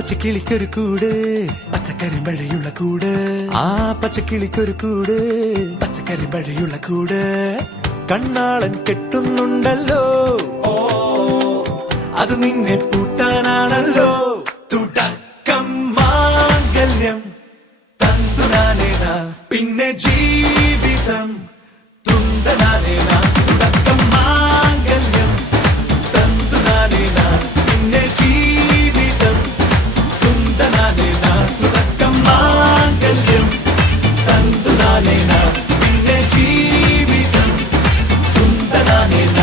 പച്ചക്കിളിക്കൊരു കൂട് പച്ചക്കരിമ്പഴയുള്ള കൂട് ആ പച്ചക്കിളിക്കൊരു കൂട് പച്ചക്കരിമ്പഴയുള്ള കൂട് കണ്ണാളൻ കെട്ടുന്നുണ്ടല്ലോ അത് നിന്നെ പൂട്ടാനാണല്ലോ തുടക്കം മാംഗല്യം തന്തുനാനേന പിന്നെ ജീവിതം തുണ്ടനാനേന തുടക്കം മാംഗല്യം തന്തുനാനേന പിന്നെ ജീവിതം തുണ്ടനാനേന തുടക്കം മാംഗല്യം തന്തുനാനേന പിന്നെ ജീവിതം തുണ്ടനാനേന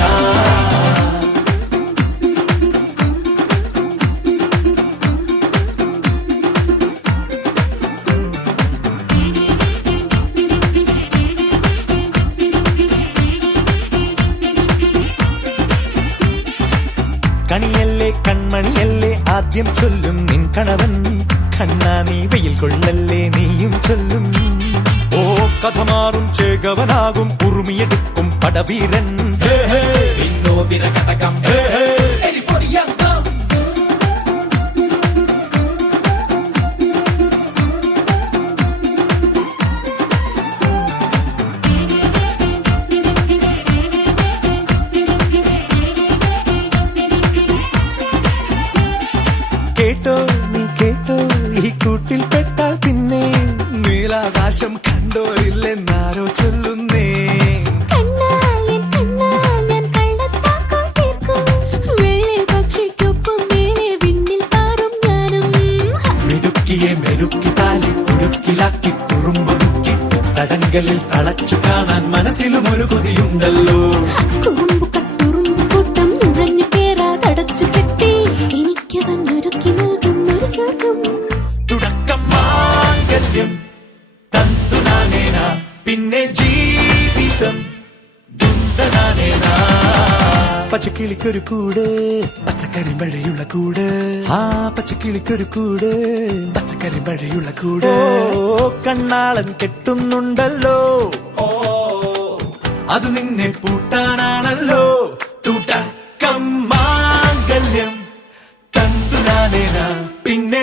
കണിയല്ലേ കൺമണിയല്ലേ ആദ്യം ചൊല്ലും നിൻ കണവൻ കണ്ണാ നീ വെയിൽ കൊള്ളല്ലേ നീയും ചൊല്ലും ഓ കഥ മാറും ചേകവനാകും ഉറുമിയെടുക്കും പടവീരൻ വിനോദിന കടകം കേട്ടോ നീ കേട്ടോ ഈ കൂട്ടിൽ പെട്ടാൽ പിന്നെ നീലാകാശം കണ്ടോ ഇല്ലെന്നാരോ ചൊല്ലുന്നേ മിടുക്കിയെ മെരുക്കി താലി കുടുക്കിലാക്കി കുറുമ്പൊതുക്കി തടങ്കലിൽ തളച്ചു കാണാൻ മനസ്സിലും ഒരു കൊതിയുണ്ടല്ലോ തുടക്കം മാംഗല്യം തന്തുനാനേന പിന്നെ ജീവിതം ദുന്ദനാനേന പച്ചക്കിളിക്കൊരു കൂട് പച്ചക്കരിമ്പഴയുള്ള കൂട് ആ പച്ചക്കിളിക്കൊരു കൂട് പച്ചക്കരിമ്പഴയുള്ള കൂട് കണ്ണാളൻ കെട്ടുന്നുണ്ടല്ലോ അത് നിന്നെ പൂട്ടാനാണല്ലോ തുടക്കം മാംഗല്യം തന്തുനാനേന പിന്നെ